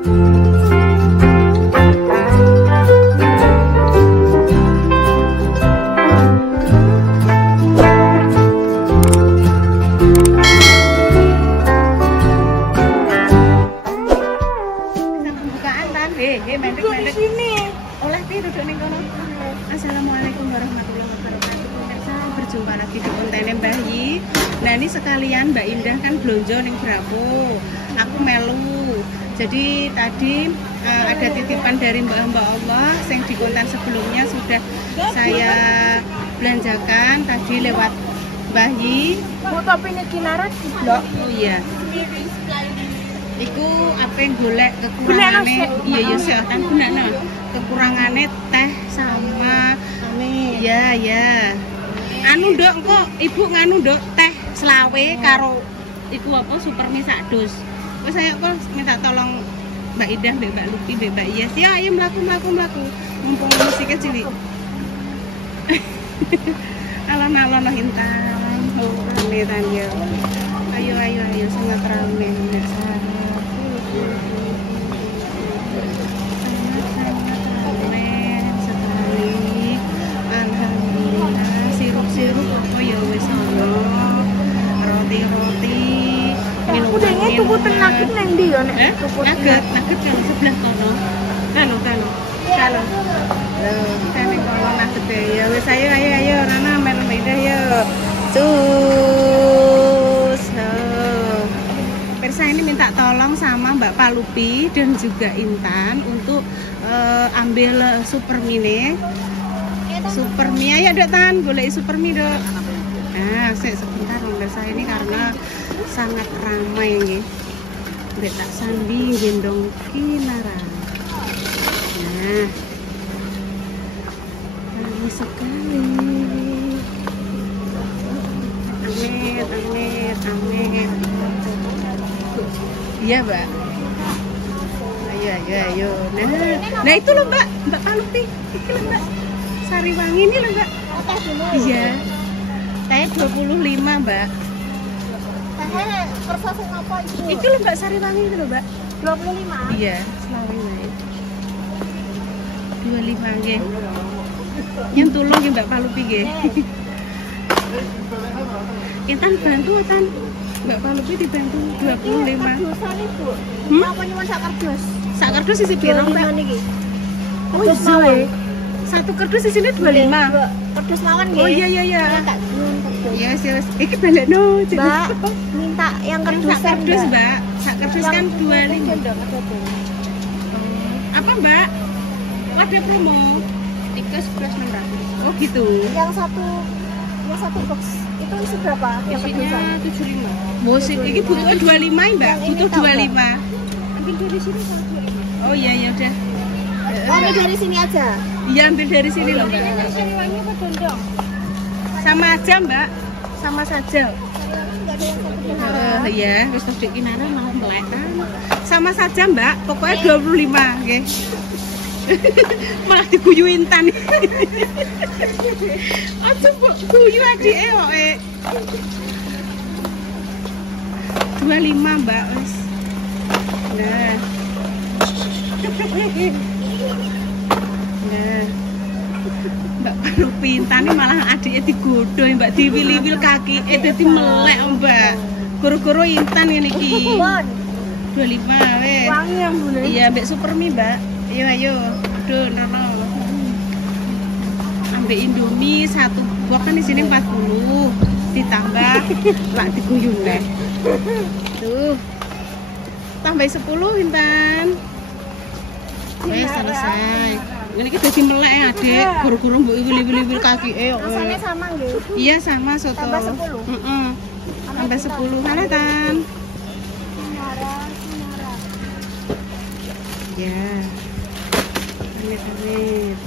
Assalamualaikum warahmatullahi wabarakatuh. Pemirsa, berjumpa lagi di konten Mbah Yi. Nah, ini sekalian Mbak Indah kan blonjo ning Bravo. Aku melu. Jadi tadi ada titipan dari Mbak Allah yang di konten sebelumnya sudah saya belanjakan tadi lewat Mbah Yi. Mau topine Kinara diblok. Oh iya. Iku apa yang golek kekurangane? Iya ya sih, kan gunane. Kekurangane teh sama iya ya. Anu nduk kok Ibu nganu nduk teh selawe karo iku apa supermi sak dus. Wes saya kok minta tolong Mbak Indah, Mbak Lupi, Mbak Iyas. Ya ayo mlaku. Mumpung musiknya cilik. Alon-alon Intan. Oh, rame ya. Ayo sangat rame pemirsa. Sirup apa ya wis ono. Roti-roti. Udahnya tuku tenagih nang ndi ya nek tuku nugget yang sebelah kono. Kalo. Kene kono nugget ya. Wis ayo Rana melu beda ya. Cus. Persa ini minta tolong sama Mbak Palupi dan juga Intan untuk ambil supermie. Supermie ayo dok Tan, boleh supermie dok. Nah, sebentar pemirsa ini karena sangat ramai nih. Mbak tak sambil gendong Kinara. Nah, ramai sekali. Amit. Iya Mbak. Ayo. Nah itu loh Mbak Palupi. Itu loh Mbak. Sariwangi ini loh Mbak. Iya. Teh 25 Mbak. Teh kersa sing apa itu? Itu loh Mbak Sariwangi itu loh Mbak. 25. Iya, selawe naik. 25 nggih. Yang tulung nggih Mbak Palupi nggih. Intan bantu Tan. Mbak Palupi dibantu 25. Kardusan Ibu. Apa nyuwun sak kardus? Sak kardus sisi piro Mbak? Oh iya. Satu kardus di sini 25. Kardus mawon nggih. Oh iya. Tak nyuwun kardus. Ya wis. Iki balekno. Mbak, minta yang kardusan kardus Mbak. Sak kardus kan 25. Apa Mbak? Ada promo. 3 11 600. Oh gitu. Yang satu box itu isi berapa? Yang isinya 75. Musik iki butuh 25 Mbak. Butuh 25. Ambil dari sini sama 25. Oh iya ya udah. Ambil dari sini aja. Iya ambil dari sini loh Mbak. Sariwangi apa dondong? Sama aja Mbak. Sama saja. Enggak ada yang satu Kinara. Iya, wis Dik Kinara malah melek. Sama saja Mbak. Pokoknya 25 nggih. Malah diguyu Intan. Aja mbok guyu adike kok. 25 Mbak wis. Nah. Mbak Palupi Intan ini malah adiknya digodoh Mbak, diwil-wil kaki dadi melek Mbak. Goro-goro Intan ini iki. 25 weh. Wangi yang boleh. Iya, Mbak Supermie Mbak. Ayo. Aduh, nono. Ambil Indomie 1 box kan di sini 40. Ditambah lak diguyung deh. Tuh. Tambah 10 Intan. Selesai. Ini kita dadi melek ya, Adik. Guru-guru mbok wil-wil kaki Rasanya sama nggih. Iya, sama soto. Tambah 10. Heeh. Tambah 10. Mana Tan? Kinara. Ya. Amit.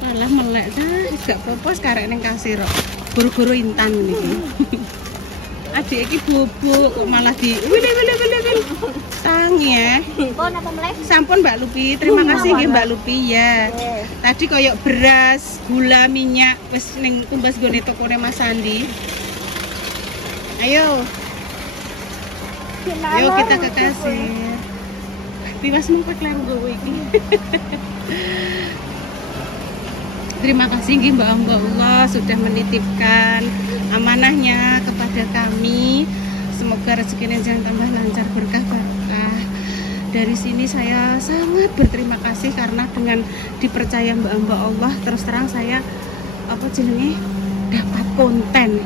Malah melek dah, wis gak apa-apa sekarang ning kasir kok. Guru-guru Intan niki. Adik iki bubuk kok malah di wil. Tangi ya. Kok napa melek? Sampun Mbak Lupi, terima kasih nggih Mbak Lupi ya. Tadi koyok beras, gula, minyak wis ning tumbas gone tokone Mas Sandi. Ayo kita ke kasir. Tiwas mumpet lah nggowo iki. Terima kasih nggih Mbak Allah sudah menitipkan amanahnya kepada kami. Semoga rezekinya jangan tambah lancar, berkah-berkah. Dari sini saya sangat berterima kasih karena dengan dipercaya Mbak Allah, terus terang saya apa jenenge dapat konten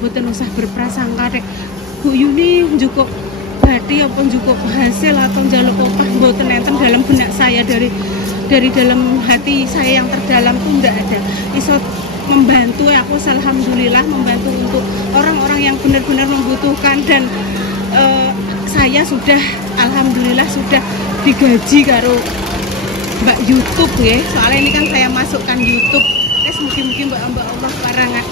mboten usah berprasangka rek Bu Yuni njukuk badi apa njukuk hasil atau njaluk opah, mboten enten dalam benak saya, dari dalam hati saya yang terdalam tuh enggak ada. Iso membantu aku, alhamdulillah membantu untuk orang-orang yang benar-benar membutuhkan, dan saya sudah alhamdulillah sudah digaji karo Mbak YouTube ya. Soalnya ini kan saya masukkan YouTube. Mungkin Mbak Allah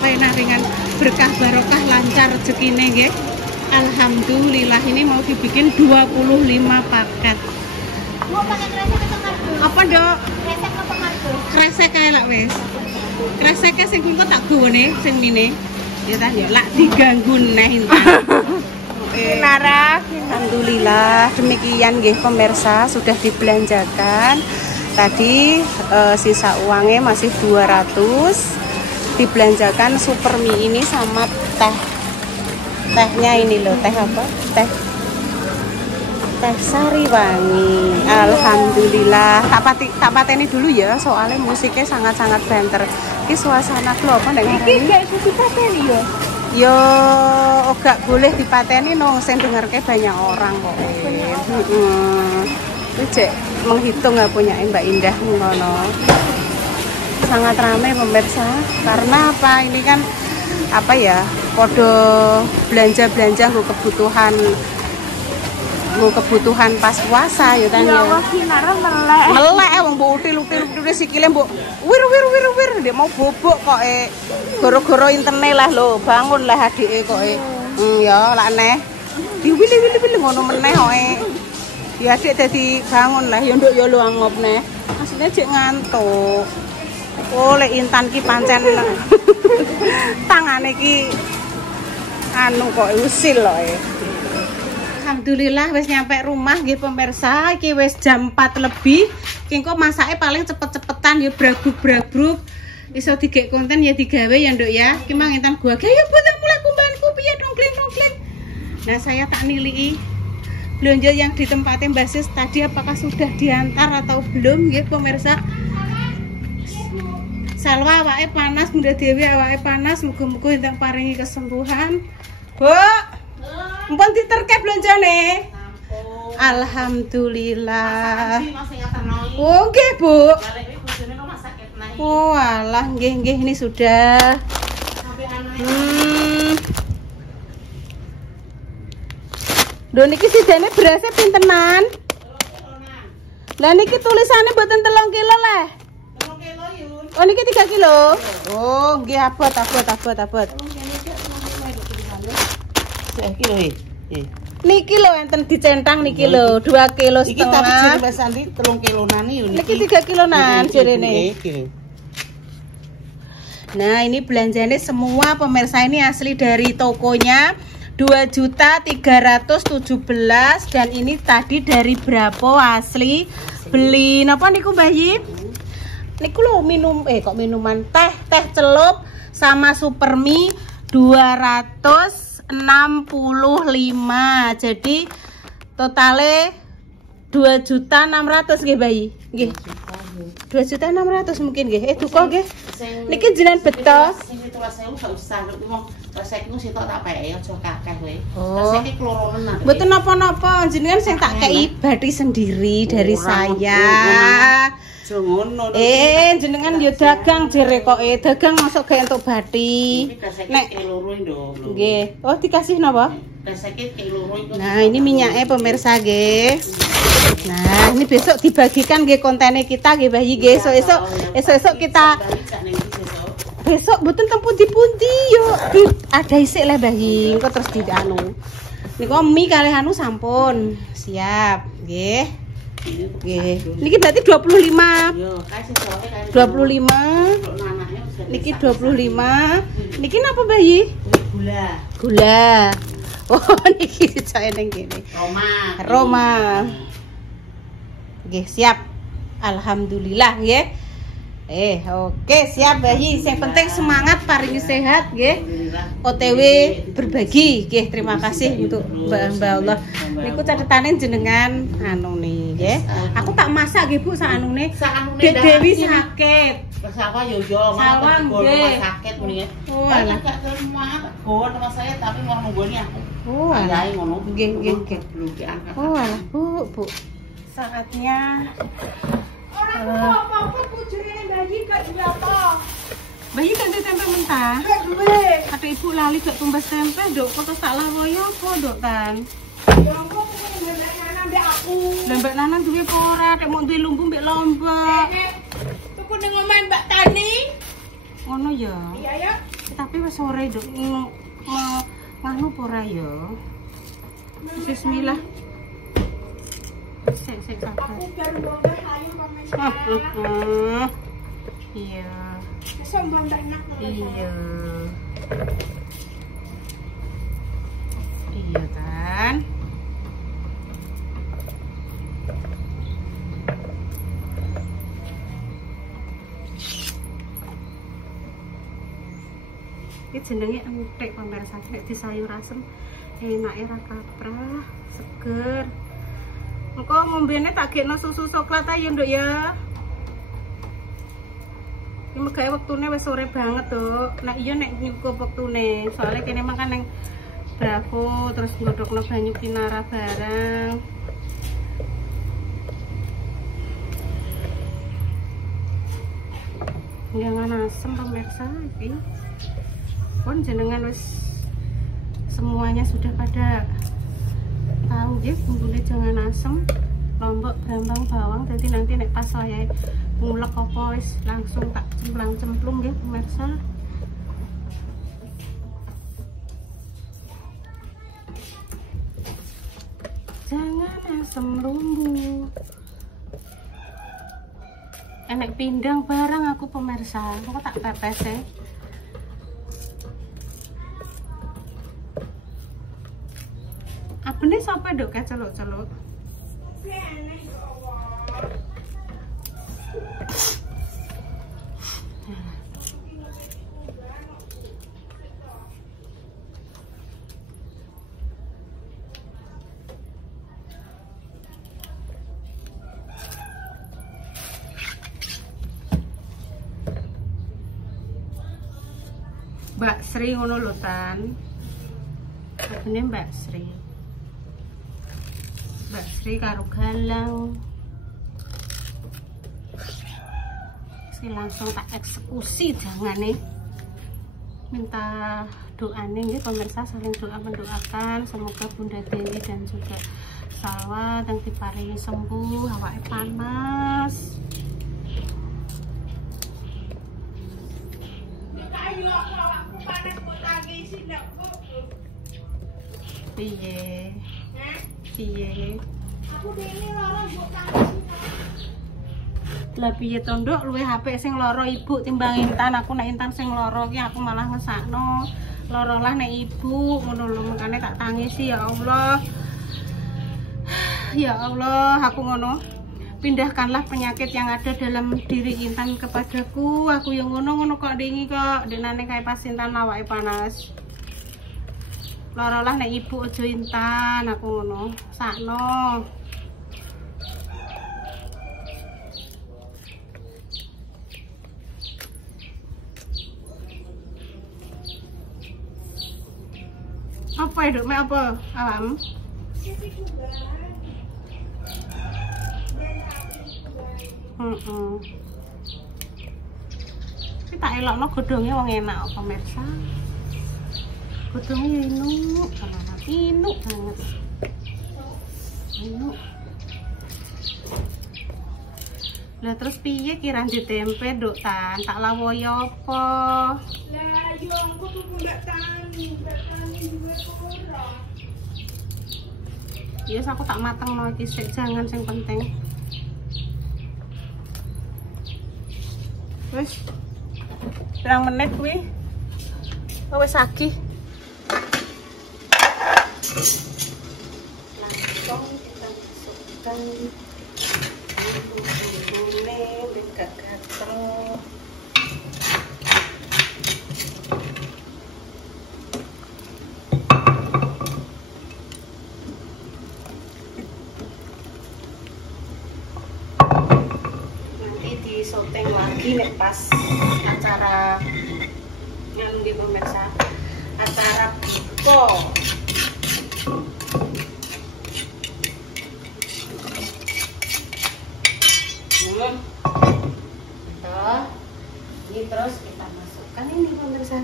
paringan berkah barokah lancar rezekine nggih. Alhamdulillah ini mau dibikin 25 paket. Mau pakai kresek atau kartu? Apa, Dok? Kresek apa kartu? Kresek kae lak wis. Kreseke sing engko tak gowone sing mine. Ya ta ya lak diganggu neh intan. Nara. Alhamdulillah demikian nggih pemirsa, sudah dibelanjakan. Tadi sisa uangnya masih 200, dibelanjakan super mie ini sama tehnya ini loh, teh apa? Teh Sari Wangi. Alhamdulillah. Tak pateni dulu ya, soalnya musiknya sangat-sangat banter. Ini suasana lo apa ndak ngarani? Iki gak iso dipateni ya. Yo, gak boleh dipateni no, saya dengarnya banyak orang kok. Cek menghitung nggak punya Mbak Indah ngono. Sangat ramai pemirsa, karena apa? Ini kan apa ya? Podo belanja nggo kebutuhan pas puasa ya kan ya. Ya wah kinara melek. Melek wong mbok util sikile mbok wir ndek mau bobok kok goro-goro internet lah lho, bangun lah adike kok ya lak neh. Diwili-wili ngono meneh kok ya adik dadi bangun lah ya nduk ya lu angop neh. Maksudnya cek ngantuk. Oh lek Intan ki pancen tangane ki anu kok usil lho. Alhamdulillah wis nyampe rumah nggih pemirsa, iki wis jam 4 lebih. Ki engko masake paling cepet-cepetan ya brabruk-brabruk. Iso digek konten ya digawe ya nduk ya. Ki mang Intan gua gawe ya buat mulai kumbanku piye dongkleng. Nah, saya tak nilai belanja yang ditempatin Mbak Sis tadi apakah sudah diantar atau belum nggih pemirsa. Salwa awake panas, Bunda Dewi awake panas, muga-muga Intan paringi kesembuhan. Bu. Mpun diterke belanjane. Alhamdulillah. Oh, nggih, Bu. Oh, alah nggih ini sudah. Lho niki sidane berasnya pintenan? Lah niki tulisannya mboten 3 kilo leh. 3 kilo yun. Oh niki 3 kilo. Oh, nggih abot. Niki lho enten dicentang niki lho 2 kilo setengah. Iki tapi jere Mbak Santi 3 kilonan yo niki. Niki 3 kilonan jerene. Nah, ini belanjanya semua pemirsa ini asli dari tokonya 2.317 dan ini tadi dari Brapo asli beli napa niku Mbah Yi? Niku lho minuman teh celup sama super mie 265. Jadi totale 2.600.000 nggih Mbah Yi? Nggih. 2.600.000 mungkin nggih. Duka nggih. Niki jenengan beto. Sing 7.000 gak usah wong reseki sitok tak peke aja kakeh kowe. Reseki kloronen. Mboten napa-napa, jenengan sing tak kei bathi sendiri dari saya. Ngono. Jenengan ya dagang jere kok dagang masuk gawe entuk bathi. Nek loro nduk. Nggih. Oh, dikasih napa? Reseki loro iku. Nah, ini minyaknya pemirsa nggih. Nah, ini besok dibagikan nggih kontennya kita nggih Mbah Yi nggih. Esok kita besok mboten teng pundi-pundi yo. Ada isik le Mbah Yi, engko terus di anu. Niku mie kalih anu sampun. Siap, nggih. Nggih. Niki berarti 25. Yo, kasih sore kae. 25. Niki 25. Niki napa Mbah Yi? Gula. Oh, niki dicae ning kene. Roma. Nggih, siap. Alhamdulillah nggih. Oke, siap bayi. Yang penting semangat, paringi sehat nggih. OTW berbagi nggih. Terima kasih untuk Mbak Allah. Niku catetane jenengan anu nih nggih. Aku tak masak nggih Bu sak anune. Dek Dewi sakit. Sawah yo Sawah nggih. Sakit muni. Oh, alah. Gak semangat. Gon sama saya tapi mau nunggoni aku. Oh, alah. Ngono. Nggih. Oh, alah, Bu. Saatnya bayi kan tempe mentah. Kata ibu lali gak tumbas tempe, Dok. Kok tak lawoyo apa, Dok, Tan? Mbak Nana duwe apa ora? Nek mau duwe lumbu mbek lombok. Tuku ning omahe Mbak Tani. Ngono ya. Iya ya. Tapi wis sore, Dok. Nganu apa ora ya? Bismillah. Sik sabar. Aku baru bongkar ayu pamen. Iya. Sombong enak. Iya. Iya kan? Iki jenenge entek pemirsa, nek di sayur asem enake ra kaprah, seger. Engko ngombene tak gekno susu coklat ae ya, Nduk ya. Iki megawe wektune wis sore banget, Dok. Nek iya nek nyukup wektune, soalnya kene makan nang Bravo terus nggodhokno banyu kinara barang. Jangan asem pemirsa iki. Pun jenengan wis semuanya sudah pada tahu nggih bumbune jangan asem, lombok, brambang, bawang. Jadi nanti nek pas saya ngulek apa wis langsung tak cemplang-cemplung nggih pemirsa. Jangan asem lumbu. Enek pindang barang aku pemirsa. Kok tak pepes ya? Apa nih sampai Dok kayak celuk-celuk? Mbak Sri ngono lho Tan. Ini Mbak Sri. Mbak Sri karo Galang. Sing langsung tak eksekusi jangane. Minta doane nggih pemirsa, saling doa mendoakan semoga Bunda Dewi dan juga Salwa dan diparingi sembuh, awake panas. Piye? Aku dene lara mbok tangisi. Lah piye to Nduk, luwih apik sing lara ibu timbang Intan. Aku nek Intan sing lara ki aku malah ngesakno. Lara lah nek ibu ngono lho, makane tak tangisi ya Allah. Ya Allah, aku ngono. Pindahkanlah penyakit yang ada dalam diri Intan kepadaku. Aku yang ngono kok dingi kok denane kae pas Intan awake panas. Lara lah nek ibu aja Intan, aku ngono. Sakno. Apa ya Dok, mek apa? Alam? Tapi tak elokno godhonge wong enak kok pemirsa. Godhonge inuk banget. Inuk. Lah terus piye kira di tempe Dok Tan? Tak lawoy apa? Lah yo aku tuku Mbak Tani duwe ora. Yes, aku tak mateng iki sik, jangan sing penting. Wis. Pirang menit kuwi? Wis sagih. Langsung kita masukkan kuning tidak gatel. Nanti disoteng lagi nih pas acara yang di pemirsa, acara buko. Ini terus kita masukkan ini pemirsa,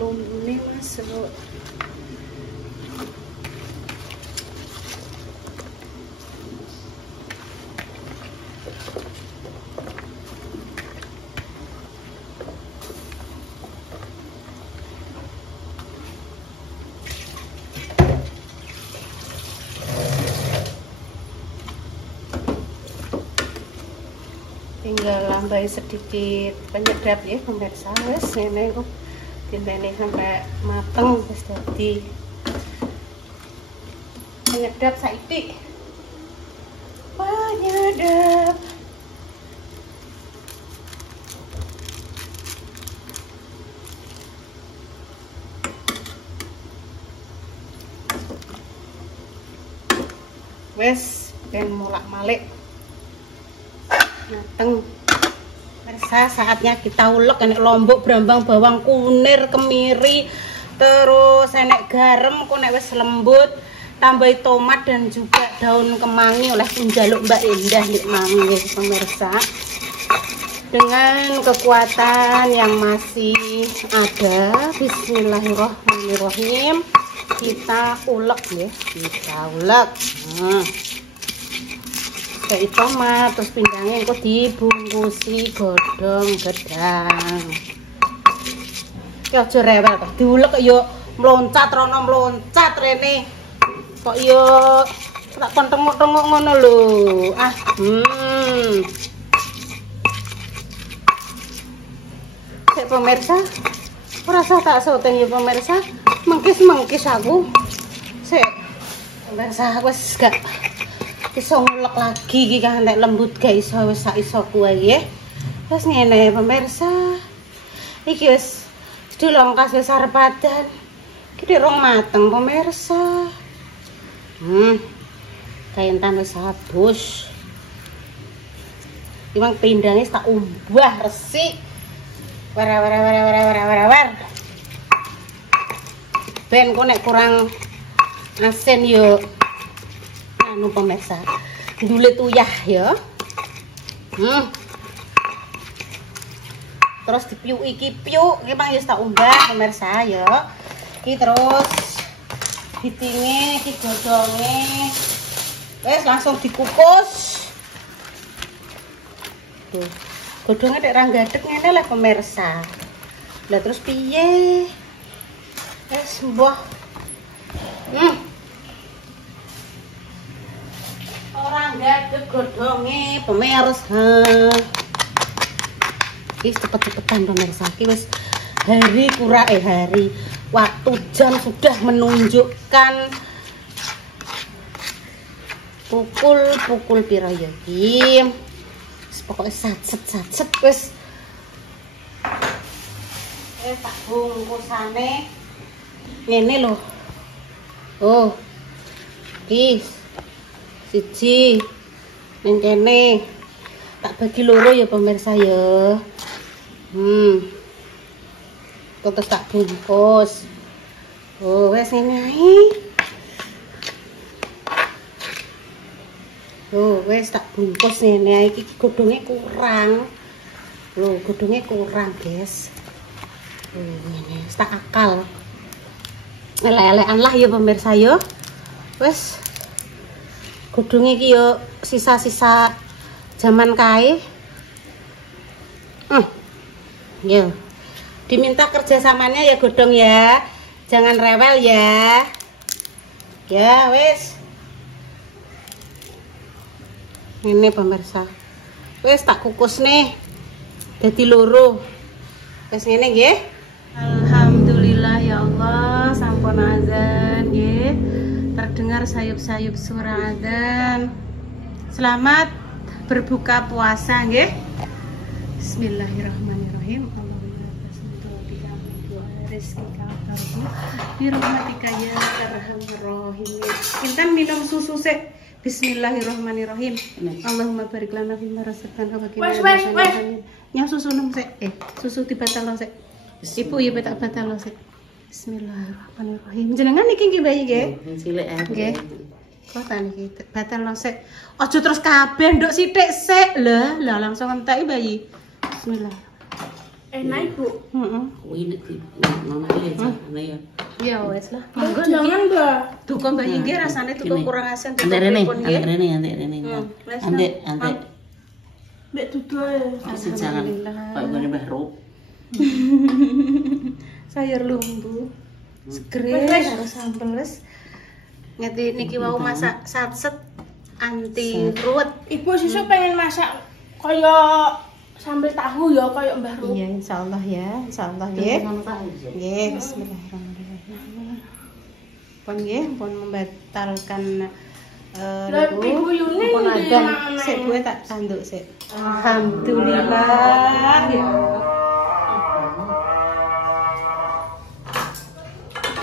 lumbune masuk. Tinggal lambai sedikit penyedap ya pemirsa. Wes ini kok dinteni sampai mateng wis dadi penyedap saiki. Penyedap. Wes ben mulak-malik mateng. Pemirsa, saatnya kita ulek. Enek lombok, brambang, bawang, kunir, kemiri, terus enek garam, kok nek wis lembut tambahi tomat dan juga daun kemangi oleh njaluk Mbak Indah nek mangi pemirsa. Dengan kekuatan yang masih ada, bismillahirrahmanirrahim, kita ulek ya, kita ulek. Kayak tomat, terus pindangnya kok dibungkusi godong gedang. Ya aja rewel kok diulek yo mloncat rono mloncat rene. Kok yo tak tengok-tengok ngono lho. Sik pemirsa, ora usah tak soteng ya pemirsa. Mengkis aku. Sik pemirsa, wis gak iso ngulek lagi iki kan nek lembut gak iso, wis sak iso kuwe ya. Wis ngene pemirsa. Iki wis dilongkas wis arep padan. Iki rong mateng pemirsa. Kayentan wis habus. Imang pindangnya tak umbah resik. War. Ben kok nek kurang asin yo anu pemirsa, dulit uyah ya. Terus dipiuk iki piuk, iki mang wis tak umbah pemirsa ya. Iki terus bitinge, iki godhonge. Wes langsung dikukus. Tuh. Godhonge nek ra gadhek ngene lah pemirsa. Lah terus piye? Wes mbah. Orang gadhek godhonge pemirsa. Iki cepet-cepetan pemirsa. Iki wis hari waktu jam sudah menunjukkan pukul piro ya iki. Pokoknya satset wis. Tak bungkusane ngene lho. Oh. Iki siji ning kene tak bagi loro ya pemirsa ya. Terus tak bungkus. Oh, wes ngene ae. Oh, wes tak bungkus ngene ae. Iki godhonge kurang. Lho, godhonge kurang, guys. Ngene, tak akal. Elek-elekan lah ya pemirsa ya. Wes godhonge iki yo sisa-sisa zaman kae. Yo. Diminta kerjasamanya ya godhong ya. Jangan rewel ya. Ya, wes. Ini pemirsa. Wes tak kukus nih. Dadi loro. Wes ngene nggih. Alhamdulillah ya Allah, sampun azan nggih. Terdengar sayup-sayup suara azan. Selamat berbuka puasa nggih. Bismillahirrahmanirrahim. Allahumma barik bika wa rizqika karbu bi rahmatika ya arhamar rahimin. Intan minum susu sik. Bismillahirrahmanirrahim. Allahumma barik lana fima razaqtana wa qina adzabannar. Nya susu nang sik. Susu dibatalno sik. Ibu ya tak batalno sik. Bismillahirrahmanirrahim. Jenengan niki nggih bayi nggih? Cilik ae. Nggih. Kok ta niki batalno sik. Aja terus kabeh nduk sithik sik. Lah langsung enteki bayi. Bismillah. Enak Ibu. Heeh. Wih, mama iki ya. Ya wes lah. Monggo Jangan niki. Mbak. Duka bayi nggih rasane duka kurang asin duka Antek rene, pripun antek nggih. rene. Wes, Antek. Mbak Dudu ya. Kasih jangan kayak gini Mbah Ru. Sayur lumbu. Seger karo sambel wes. Ngeti niki wau masak satset anti ruwet. Ibu susu pengen masak kaya sambal tahu ya kaya Mbah Ru. Iya, insyaallah ya. Insyaallah nggih. Nggih, bismillahirrahmanirrahim. Pun nggih, pun membatalkan Lah Ibu Yuni pun ndi adan. maneh? Sik gue tak tanduk sik. Alhamdulillah ya Allah.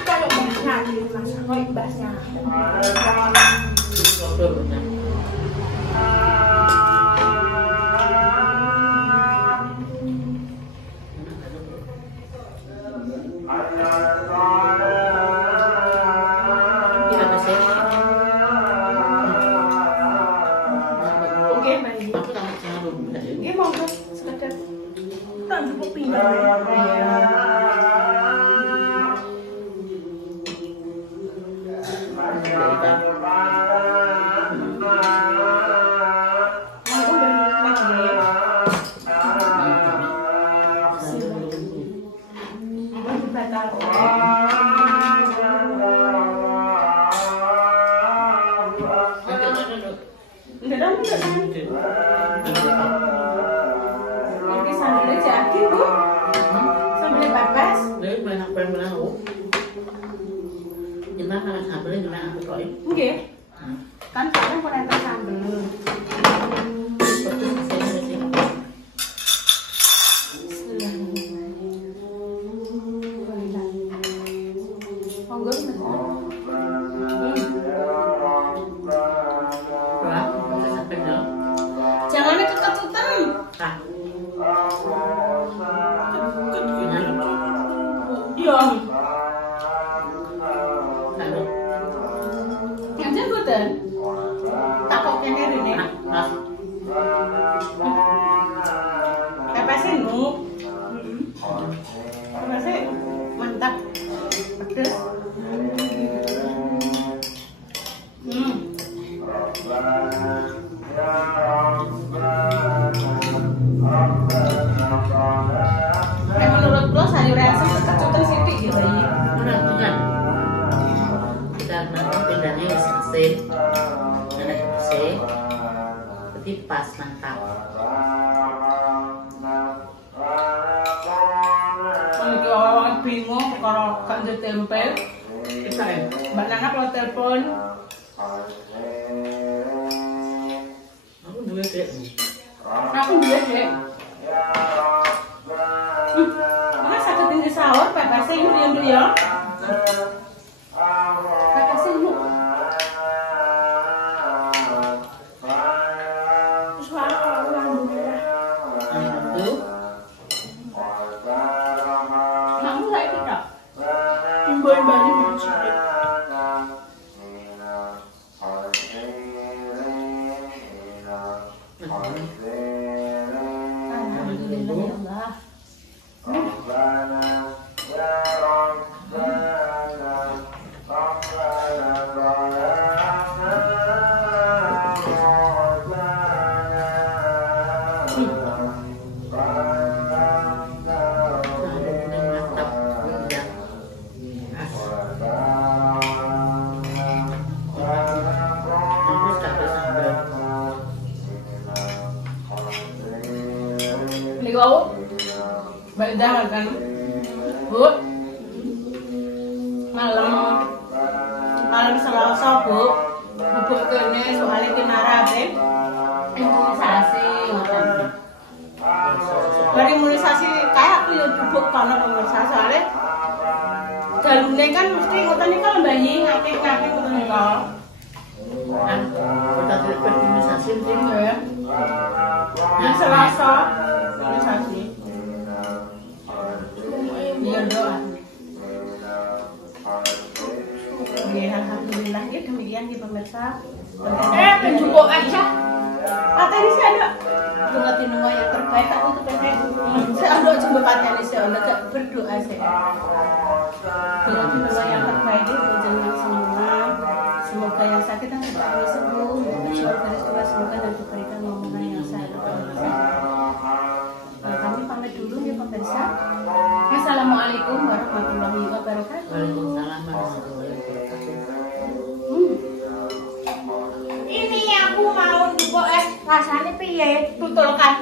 Kaya mbahnya iki masak kaya mbahnya. Oke, baik. Nggih monggo sekedar tak cukup pinggang. Monggo banyak nggih. Monggo dibatalkan. Enggak dong, enggak ini sambelnya jadi Bu. Sambelnya babas. Đấy, mày học quen mà ngủ. Nhưng mà học lên là học rồi. Nggih. Kan sampeyan pun enten sambel. Monggo Mas. Jangan keketutan. Iya. Ngajen mboten? Tak kok kene rene. Pepese nu. Pepese mantap. Pedes. Menurut lo sayur asem kekecutan sithik ya bayi. Udah, jangan. Kita nanti bedanya ya selesai. Nenek selesai. Berarti pas mantap. Iki orang bingung kalau gak ada tempel. Kita ya. Mbak Nana kalau telepon, Aku dua kayak. aku dia deh. Mana sakit tinggi sahur, pepesnya ini diam dia. Pepesnya ini. Suara alhamdulillah. Itu. Kamu nggak ikut tak? Timbuin balik di sini. Alhamdulillah ya Allah. Beliau beda kan, Bu. Malam Selasa Bu, bubuk kene soalnya kinara be. Imunisasi. kono pemirsa soalnya galune kan mesti ngoten niku lembayi ngapik-ngapik ngoten niku. Kan kita tidak berdimisasi penting ya. Nah, Selasa organisasi. Iya doa. Ya, alhamdulillah ya demikian di pemirsa. Penjupuk aja. Pateni sih ada. Bunga tinua yang terbaik aku tuh pengen. Saya ada coba pateni sih, ada berdoa sih. Bunga tinua yang terbaik itu jenengan semua. Semoga yang sakit dan cepat sembuh. Berjuang garis keras semoga dan diberikan momongan yang sehat. Kami pamit dulu ya pemirsa. Assalamualaikum warahmatullahi wabarakatuh. Waalaikumsalam warahmatullahi wabarakatuh. Ini aku mau njupuk rasanya piye? Tutulkan.